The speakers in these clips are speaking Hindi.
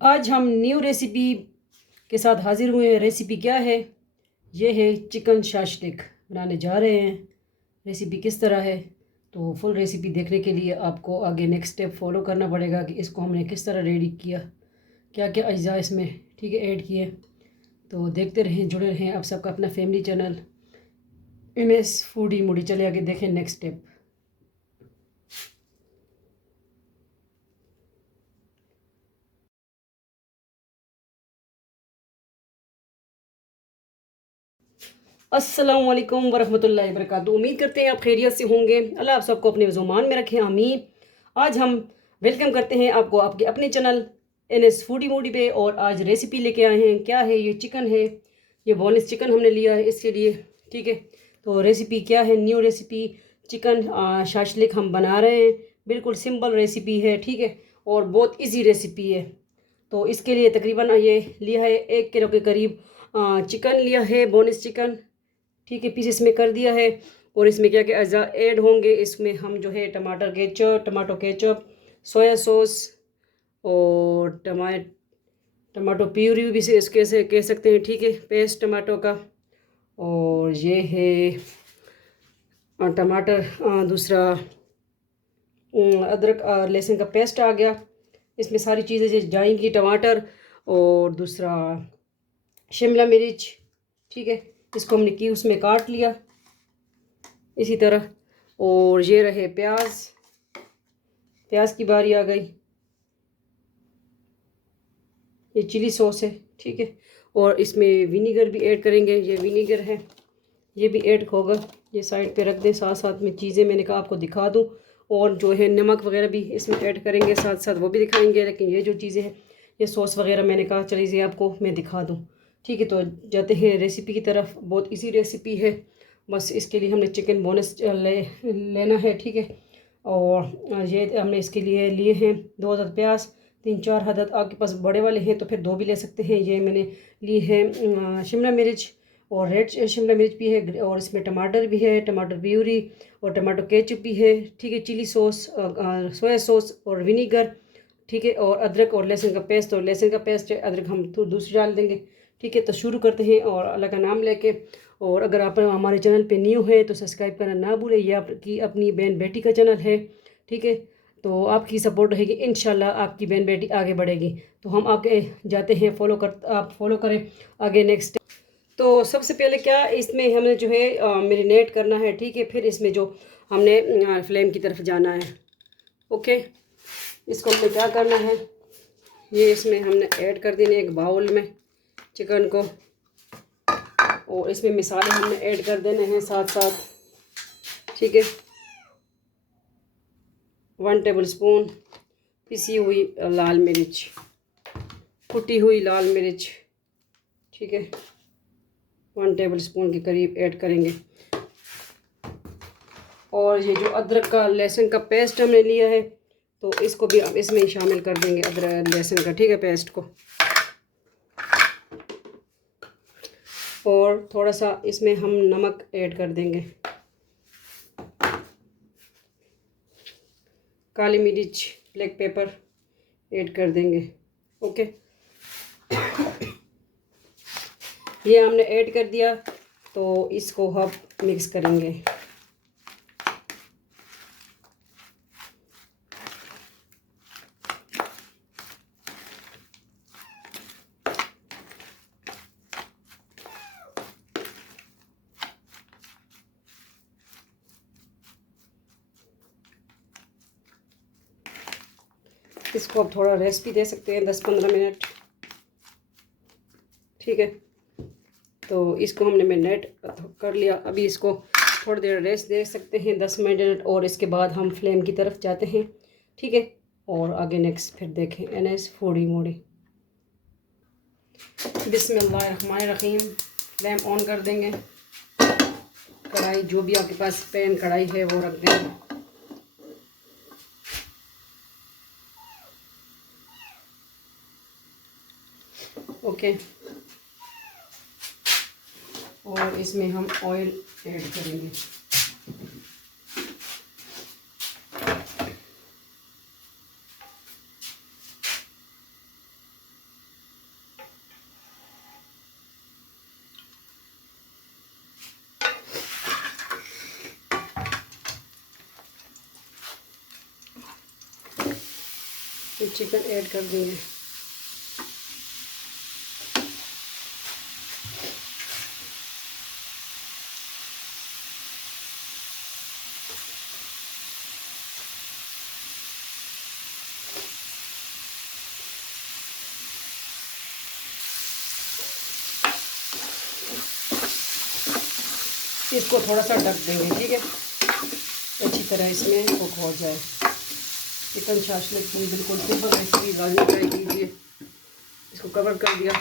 आज हम न्यू रेसिपी के साथ हाजिर हुए हैं। रेसिपी क्या है? ये है चिकन शाशलिक बनाने जा रहे हैं। रेसिपी किस तरह है, तो फुल रेसिपी देखने के लिए आपको आगे नेक्स्ट स्टेप फॉलो करना पड़ेगा कि इसको हमने किस तरह रेडी किया, क्या क्या अज्जा इसमें ठीक है ऐड किए। तो देखते रहें, जुड़े रहें। आप सबका अपना family channel MS foodie Moody. चले आगे देखें नेक्स्ट स्टेप। अस्सलाम वालेकुम वरहमतुल्लाहि वबरकातुहू। उम्मीद करते हैं आप खैरियत से होंगे। अल्लाह आप सबको अपने ज़ुमान में रखें, आमीन। आज हम वेलकम करते हैं आपको आपके अपने चैनल NS फूडी मूडी पे। और आज रेसिपी लेके आए हैं। क्या है? ये चिकन है, ये बोनलेस चिकन हमने लिया है इसके लिए, ठीक है। तो रेसिपी क्या है? न्यू रेसिपी चिकन शाशलिक हम बना रहे हैं। बिल्कुल सिंपल रेसिपी है, ठीक है, और बहुत ईजी रेसिपी है। तो इसके लिए तकरीबन ये लिया है 1 किलो के करीब चिकन लिया है, बोनलेस चिकन, ठीक है, पीसेस में कर दिया है। और इसमें क्या क्या अज़ा ऐड होंगे, इसमें हम जो है टमाटो केचप, सोया सॉस और टमाटो प्यूरी भी से इसके से कह सकते हैं, ठीक है, पेस्ट टमाटो का। और ये है टमाटर, दूसरा अदरक और लहसुन का पेस्ट आ गया। इसमें सारी चीज़ें जो जाएंगी, टमाटर और दूसरा शिमला मिर्च, ठीक है, इसको हमने की उसमें काट लिया इसी तरह। और ये रहे प्याज, प्याज की बारी आ गई। ये चिली सॉस है, ठीक है। और इसमें विनीगर भी ऐड करेंगे, ये विनीगर है, ये भी ऐड होगा। ये साइड पे रख दें, साथ साथ में चीज़ें मैंने कहा आपको दिखा दूँ। और जो है नमक वगैरह भी इसमें ऐड करेंगे, साथ साथ वो भी दिखाएंगे। लेकिन ये जो चीज़ें हैं, ये सॉस वगैरह मैंने कहा चलीजिए आपको मैं दिखा दूँ, ठीक है। तो जाते हैं रेसिपी की तरफ। बहुत इजी रेसिपी है। बस इसके लिए हमने चिकन बोनस लेना है, ठीक है। और ये हमने इसके लिए लिए हैं 2 अदद प्याज, 3-4 अदद आपके पास बड़े वाले हैं तो फिर 2 भी ले सकते हैं। ये मैंने ली है शिमला मिर्च, और रेड शिमला मिर्च भी है, और इसमें टमाटर भी है, टमाटर प्यूरी और टमाटो केचप भी है, ठीक है, चिली सॉस, सोया सॉस और विनीगर, ठीक है। और अदरक और लहसुन का पेस्ट, और लहसुन का पेस्ट अदरक हम तो दूसरी डाल देंगे, ठीक है। तो शुरू करते हैं और अल्लाह का नाम लेके। और अगर आप हमारे चैनल पे न्यू है तो सब्सक्राइब करना ना भूलें। ये आपकी अपनी बहन बेटी का चैनल है, ठीक है। तो आपकी सपोर्ट रहेगी, इंशाल्लाह आपकी बहन बेटी आगे बढ़ेगी। तो हम आगे जाते हैं, आप फॉलो करें आगे नेक्स्ट। तो सबसे पहले क्या इसमें हमें जो है मेरिनेट करना है, ठीक है। फिर इसमें जो हमने फ्लेम की तरफ जाना है, ओके। इसको हमने क्या करना है, ये इसमें हमने ऐड कर देने एक बाउल में चिकन को। और इसमें मसाले हमने ऐड कर देने हैं साथ साथ, ठीक है। 1 टेबल स्पून पिसी हुई लाल मिर्च, कुटी हुई लाल मिर्च, ठीक है, 1 टेबल स्पून के करीब ऐड करेंगे। और ये जो अदरक का लहसुन का पेस्ट हमने लिया है, तो इसको भी हम इसमें शामिल कर देंगे, अदरक लहसुन का, ठीक है, पेस्ट को। और थोड़ा सा इसमें हम नमक ऐड कर देंगे, काली मिर्च, ब्लैक पेपर ऐड कर देंगे, ओके। ये हमने ऐड कर दिया, तो इसको हम मिक्स करेंगे। इसको अब थोड़ा रेस्ट भी दे सकते हैं, 10-15 मिनट, ठीक है। तो इसको हमने मैरिनेट कर लिया। अभी इसको थोड़ी देर रेस्ट दे सकते हैं, 10 मिनट, और इसके बाद हम फ्लेम की तरफ जाते हैं, ठीक है। और आगे नेक्स्ट फिर देखें NS फूडी मूडी। बिस्मिल्लाहिर्रहमानिर्रहीम। फ्लेम ऑन कर देंगे। कढ़ाई, जो भी आपके पास पैन कढ़ाई है वो रख देंगे, ओके। और इसमें हम ऑयल ऐड करेंगे, ये चिकन ऐड कर देंगे। इसको थोड़ा सा ढक देंगे, ठीक है, अच्छी तरह इसमें कुक हो जाए। चिकन शाशलिक की बिल्कुल सिंपल रेसिपी लाजमी ट्राई कीजिए। इसको कवर कर दिया,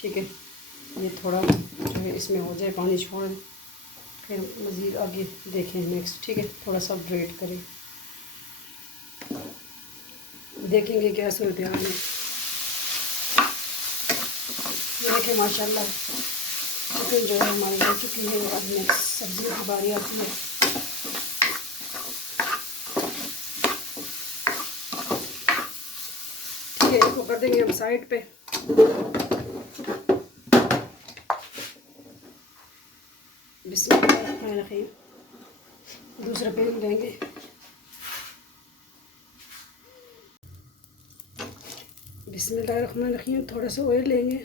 ठीक है। ये थोड़ा जो है इसमें हो जाए, पानी छोड़ दें, फिर मज़ीद आगे देखें नेक्स्ट, ठीक है। थोड़ा सा वेट करें, देखेंगे क्या सूरत हाल है। ये देखें माशाल्लाह चिकन जो है हमारी हो चुकी है। अब नेक्स्ट सब्जियों की बारी आती है। ठीक है, इसको कर देंगे हम साइड पे। बिस्मिल्लाहिर्रहमानिर्रहीम, दूसरा पैन लेंगे। बिस्मिल्लाहिर्रहमानिर्रहीम, थोड़ा सा ऑयल लेंगे।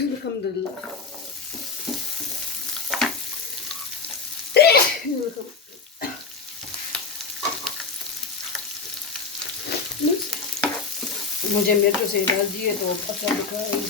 अल्हम्दुलिल्लाह, मुझे मिर्चों से एलर्जी है तो अच्छा दिखा रही हूँ।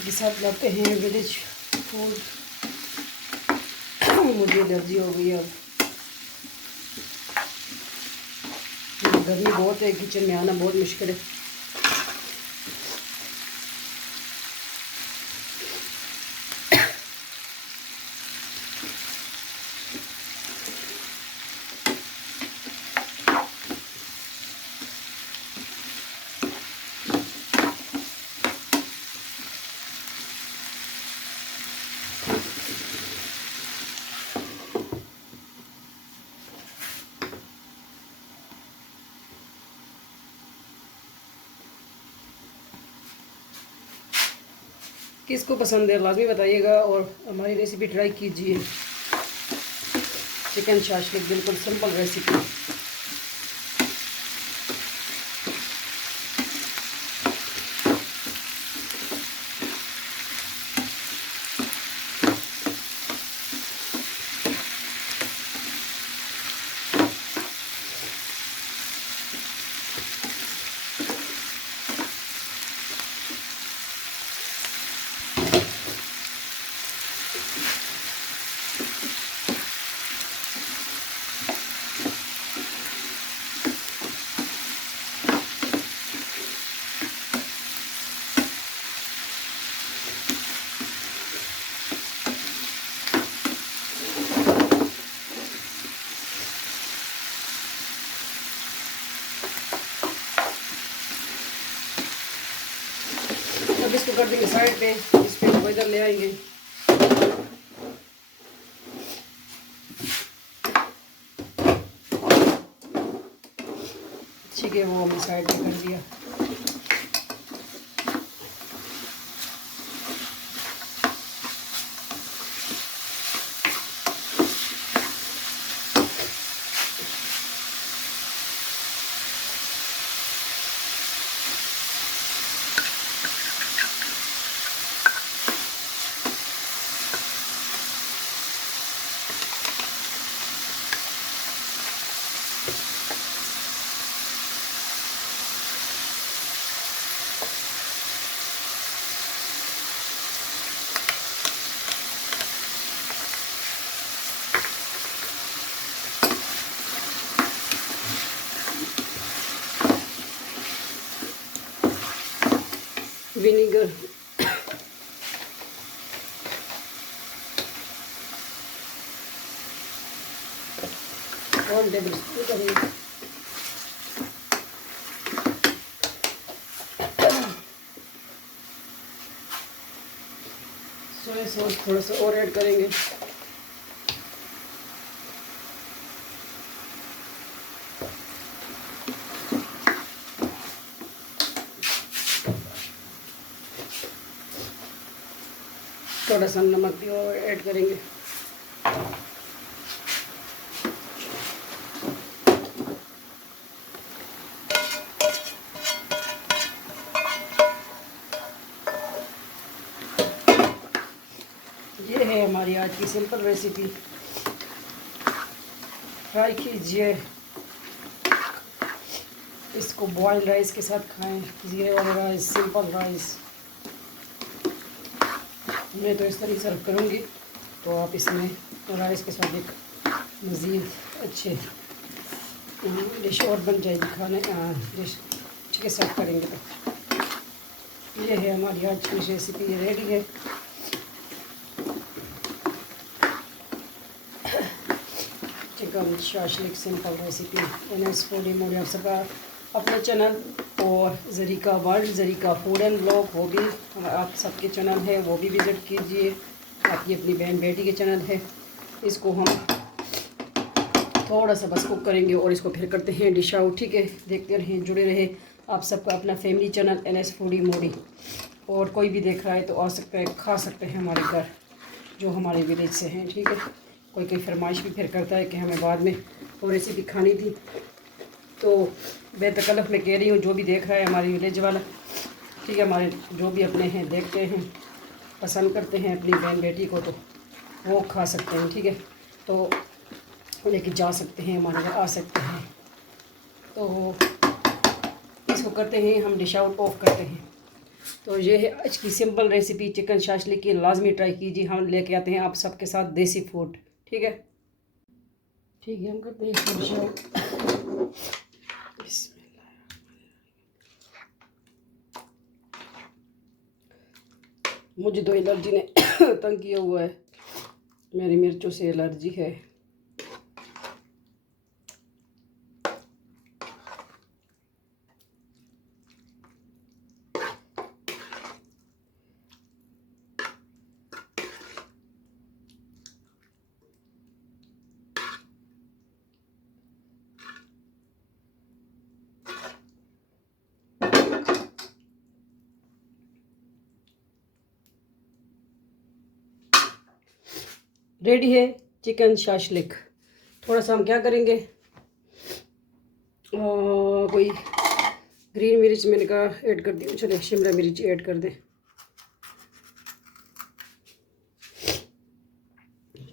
के साथ लाते हैं विलेज फूड। मुझे एलर्जी हो गई अब, गर्मी बहुत है, किचन में आना बहुत मुश्किल है। किसको पसंद है लाजमी बताइएगा और हमारी रेसिपी ट्राई कीजिए। चिकन शाशलिक बिल्कुल सिंपल रेसिपी। अब इसको कर देंगे साइड पे, इस पे को इधर ले आएंगे। ठीक है, वो हमने साइड पे कर दिया। विनीगर, 1 टेबल स्पून करेंगे। सोया सॉस थोड़ा सा और ऐड करेंगे। थोड़ा सा नमक भी और ऐड करेंगे। ये है हमारी आज की सिंपल रेसिपी, ट्राई कीजिए। इसको बॉइल्ड राइस के साथ खाएं, जीरे वाला राइस, सिंपल राइस। मैं तो इस तरह सर्व करूँगी, तो आप इसमें राइस के साथ एक मज़ीद अच्छे डिश और बन जाएगी, खाने डिश के साथ करेंगे तो। ये है हमारी आज की रेसिपी, ये रेडी है। Chicken shashlik simple recipe NS foodie mode. आप सबका अपना चैनल और Zarika world, Zarika food and vlog, वो भी आप सबके चैनल है, वो भी विज़िट कीजिए। आपकी अपनी बहन बेटी के चैनल है। इसको हम थोड़ा सा बस कुक करेंगे और इसको फिर करते हैं डिश आउट, ठीक है। देखते रहें, जुड़े रहे। आप सबका अपना फैमिली चैनल NS फूडी मोडी, और कोई भी देख रहा है तो आ सकता है, खा सकते हैं हमारे घर जो हमारे विलेज से हैं, ठीक है। कोई फरमाइश भी फिर करता है कि हमें बाद में वो रेसिपी खानी थी, तो बेतकल्लफ मैं कह रही हूँ, जो भी देख रहा है हमारी विलेज वाला, ठीक है, हमारे जो भी अपने हैं, देखते हैं, पसंद करते हैं अपनी बहन बेटी को, तो वो खा सकते हैं, ठीक है। तो लेके जा सकते हैं, हमारे घर आ सकते हैं। तो इसको करते हैं हम, डिश आउट ऑफ करते हैं। तो ये है आज की सिंपल रेसिपी चिकन शाशलिक की, लाजमी ट्राई कीजिए। हम लेके आते हैं आप सबके साथ देसी फूड, ठीक है। ठीक है, हम करते हैं डिश आउट। मुझे तो एलर्जी ने तंग किया हुआ है, मेरी मिर्चों से एलर्जी है। रेडी है चिकन शाशलिक। थोड़ा सा हम क्या करेंगे, कोई ग्रीन मिर्च मैंने कहा ऐड कर दी, चले शिमला मिर्च ऐड कर दें,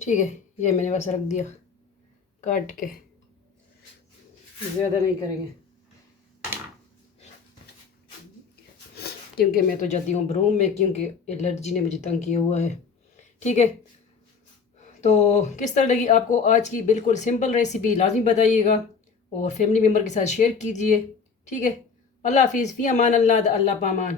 ठीक है। ये मैंने बस रख दिया काट के, ज़्यादा नहीं करेंगे क्योंकि मैं तो जाती हूँ रूम में, क्योंकि एलर्जी ने मुझे तंग किया हुआ है, ठीक है। तो किस तरह लगी आपको आज की बिल्कुल सिंपल रेसिपी, लाजमी बताइएगा और फैमिली मेम्बर के साथ शेयर कीजिए, ठीक है। अल्लाह हाफिज़, फ़ी अमान अल्लाह, अल्लाह पामान।